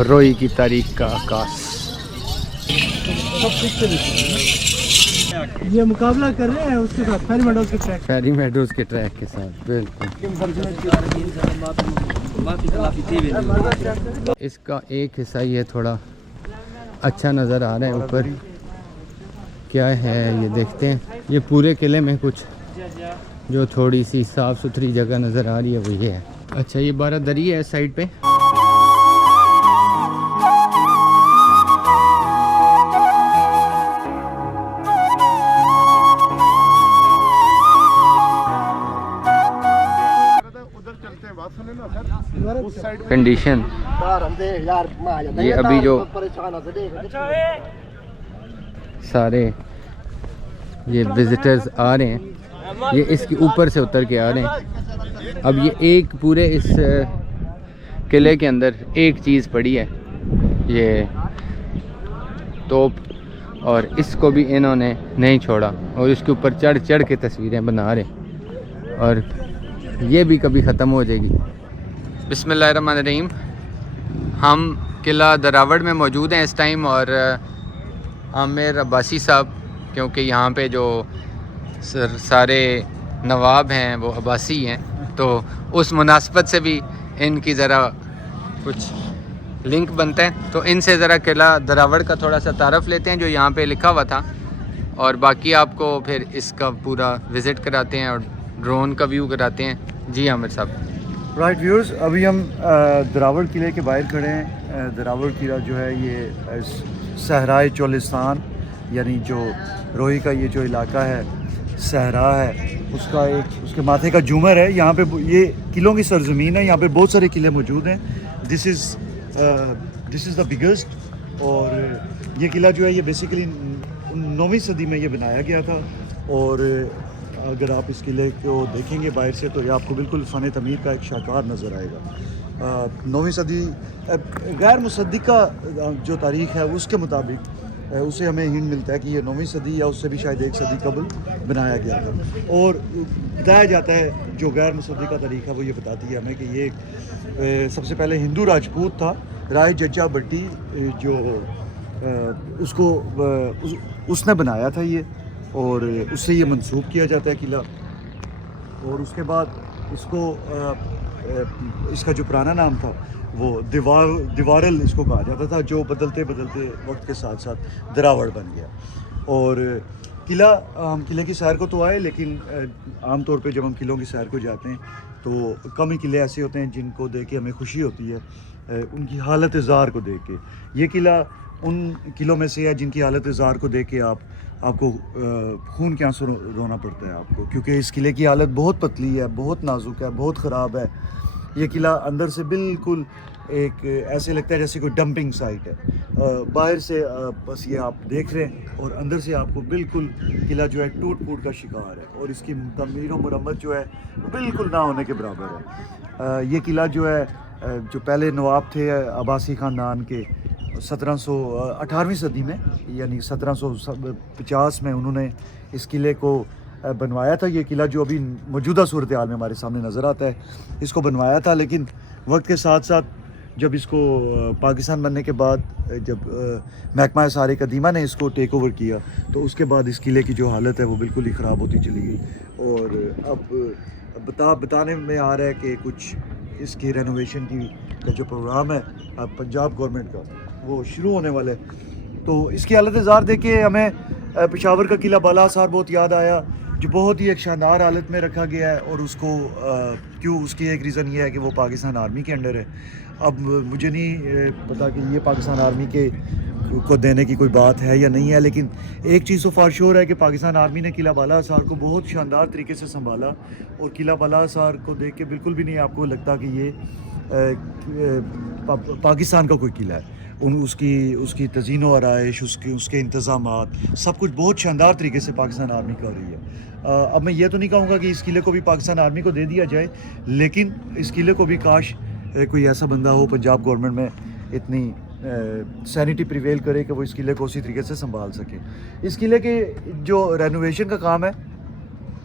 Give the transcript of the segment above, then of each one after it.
रोई की तारीख का आकाश। ये मुकाबला कर रहे हैं उसके साथ फेरी मेडोज के ट्रैक। फेरी मेडोज के ट्रैक के साथ बिल्कुल। इसका एक हिस्सा ये थोड़ा अच्छा नज़र आ रहा है ऊपर। क्या है ये देखते हैं। ये पूरे किले में कुछ जो थोड़ी सी साफ़ सुथरी जगह नज़र आ रही है वो ये है। अच्छा ये बारादरी है साइड पे। कंडीशन ये अभी जो सारे ये विजिटर्स आ रहे हैं ये इसके ऊपर से उतर के आ रहे हैं। अब ये एक पूरे इस किले के अंदर एक चीज़ पड़ी है ये तोप, और इसको भी इन्होंने नहीं छोड़ा और इसके ऊपर चढ़ चढ़ के तस्वीरें बना रहे और ये भी कभी ख़त्म हो जाएगी। बिस्मिल्लाहिर्रहमानिर्रहीम। हम किला दरावड़ में मौजूद हैं इस टाइम और आमिर अब्बासी साहब, क्योंकि यहाँ पे जो सारे नवाब हैं वो अब्बासी हैं, तो उस मुनासबत से भी इनकी ज़रा कुछ लिंक बनता है। तो इनसे ज़रा किला दरावड़ का थोड़ा सा तारफ़ लेते हैं जो यहाँ पे लिखा हुआ था, और बाकी आपको फिर इसका पूरा विज़िट कराते हैं और ड्रोन का व्यू कराते हैं। जी आमिर साहब। राइट व्यूअर्स, अभी हम दरावड़ किले के बाहर खड़े हैं। दरावड़ किला जो है ये सहराए चोलिस्तान यानी जो रोही का ये जो इलाका है सहरा है उसका एक उसके माथे का झूमर है। यहाँ पे ये किलों की सरजमीन है, यहाँ पे बहुत सारे किले मौजूद हैं। This is the biggest. और ये किला जो है ये बेसिकली 9वीं सदी में ये बनाया गया था। और अगर आप इस किले को देखेंगे बाहर से तो ये आपको बिल्कुल फ़न तमीर का एक शाहकार नज़र आएगा। 9वीं सदी गैर मुसद्दिका जो तारीख़ है उसके मुताबिक उसे हमें हिंट मिलता है कि ये 9वीं सदी या उससे भी शायद 1 सदी कबल बनाया गया था। और बताया जाता है जो गैर मुसद्दिका तारीख़ है वो ये बताती है हमें कि ये सबसे पहले हिंदू राजपूत था राय जज्जा भट्टी जो उसने बनाया था ये, और उससे ये मंसूब किया जाता है किला। और उसके बाद इसको इसका जो पुराना नाम था वो दीवारल इसको कहा जाता था, जो बदलते बदलते वक्त के साथ साथ दरावड़ बन गया। और किला हम किले की सैर को तो आए, लेकिन आम तौर पे जब हम किलों की सैर को जाते हैं तो कम ही किले ऐसे होते हैं जिनको देख के हमें खुशी होती है उनकी हालत ज़ार को देख के। ये किला उन किलों में से है जिनकी हालत ज़ार को देख के आपको खून के आंसू रोना पड़ता है आपको, क्योंकि इस किले की हालत बहुत पतली है, बहुत नाजुक है, बहुत ख़राब है। ये किला अंदर से बिल्कुल एक ऐसे लगता है जैसे कोई डंपिंग साइट है। बाहर से बस ये आप देख रहे हैं और अंदर से आपको बिल्कुल किला जो है टूट फूट का शिकार है, और इसकी तमीर और मरम्मत जो है बिल्कुल ना होने के बराबर है। ये किला जो है जो पहले नवाब थे अब्बासी ख़ानदान के 18वीं सदी में यानी 1750 में उन्होंने इस किले को बनवाया था। ये किला जो अभी मौजूदा सूरत हाल में हमारे सामने नज़र आता है इसको बनवाया था, लेकिन वक्त के साथ साथ जब इसको पाकिस्तान बनने के बाद जब महकमा सारे कदीमा ने इसको टेक ओवर किया तो उसके बाद इस किले की जो हालत है वो बिल्कुल ही ख़राब होती चली गई। और अब बताने में आ रहा है कि कुछ इसकी रेनोवेशन का जो प्रोग्राम है पंजाब गवर्नमेंट का वो शुरू होने वाला है। तो इसकी हालत ज़ार देख के हमें पेशावर का किला बाला हिसार बहुत याद आया, जो बहुत ही एक शानदार हालत में रखा गया है। और उसको क्यों, उसकी एक रीज़न ये है कि वो पाकिस्तान आर्मी के अंडर है। अब मुझे नहीं पता कि ये पाकिस्तान आर्मी के को देने की कोई बात है या नहीं है, लेकिन एक चीज़ तो फार श्योर है कि पाकिस्तान आर्मी ने किला बाला हिसार को बहुत शानदार तरीके से संभाला। और किला बाला हिसार को देख के बिल्कुल भी नहीं आपको लगता कि ये पाकिस्तान का कोई किला है। उसकी तज़ीन व आराइश, उसके इंतज़ामात सब कुछ बहुत शानदार तरीके से पाकिस्तान आर्मी कर रही है। अब मैं ये तो नहीं कहूँगा कि इस किले को भी पाकिस्तान आर्मी को दे दिया जाए, लेकिन इस किले को भी काश कोई ऐसा बंदा हो पंजाब गवर्नमेंट में इतनी सैनिटी प्रिवेल करे कि वो इस किले को उसी तरीके से संभाल सके। इस किले के जो रेनोवेशन का काम है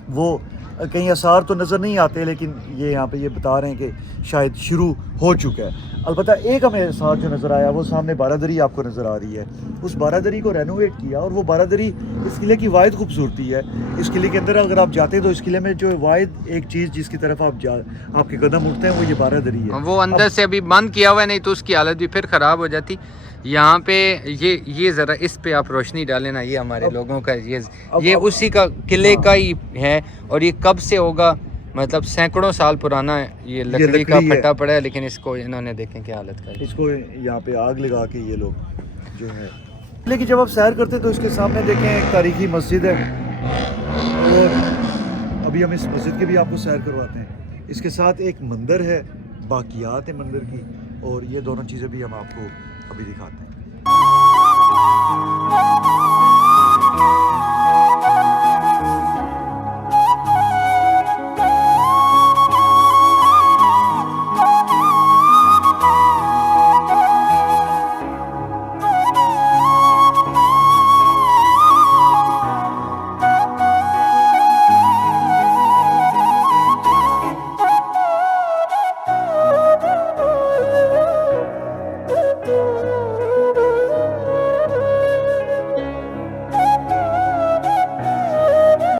वो कहीं आसार तो नज़र नहीं आते, लेकिन ये यहाँ पे ये बता रहे हैं कि शायद शुरू हो चुका है। अलबत्ता एक हमें साथ जो नज़र आया वो सामने बारादरी आपको नज़र आ रही है। उस बारादरी को रेनोवेट किया और वो बारादरी इस किले की वाहिद खूबसूरती है। इस किले के अंदर अगर आप जाते हैं तो इस किले में जो वाहिद एक चीज़ जिसकी तरफ आपके कदम उठते हैं वो ये बारादरी है। वो अंदर से अभी बंद किया हुआ है, नहीं तो उसकी हालत भी फिर ख़राब हो जाती। यहाँ पे ये ज़रा इस पे आप रोशनी डालें ना, ये हमारे लोगों का ये उसी का किले का ही है। और ये कब से होगा, मतलब सैकड़ों साल पुराना है। ये लकड़ी का फटा पड़ा है, लेकिन इसको इन्होंने देखें क्या हालत कर, इसको यहाँ पे आग लगा के ये लोग जो है। लेकिन जब आप सैर करते हैं तो इसके सामने देखें एक तारीखी मस्जिद है, और अभी हम इस मस्जिद की भी आपको सैर करवाते हैं। इसके साथ एक मंदिर है, बाकियात है मंदिर की, और ये दोनों चीज़ें भी हम आपको अभी दिखाते हैं।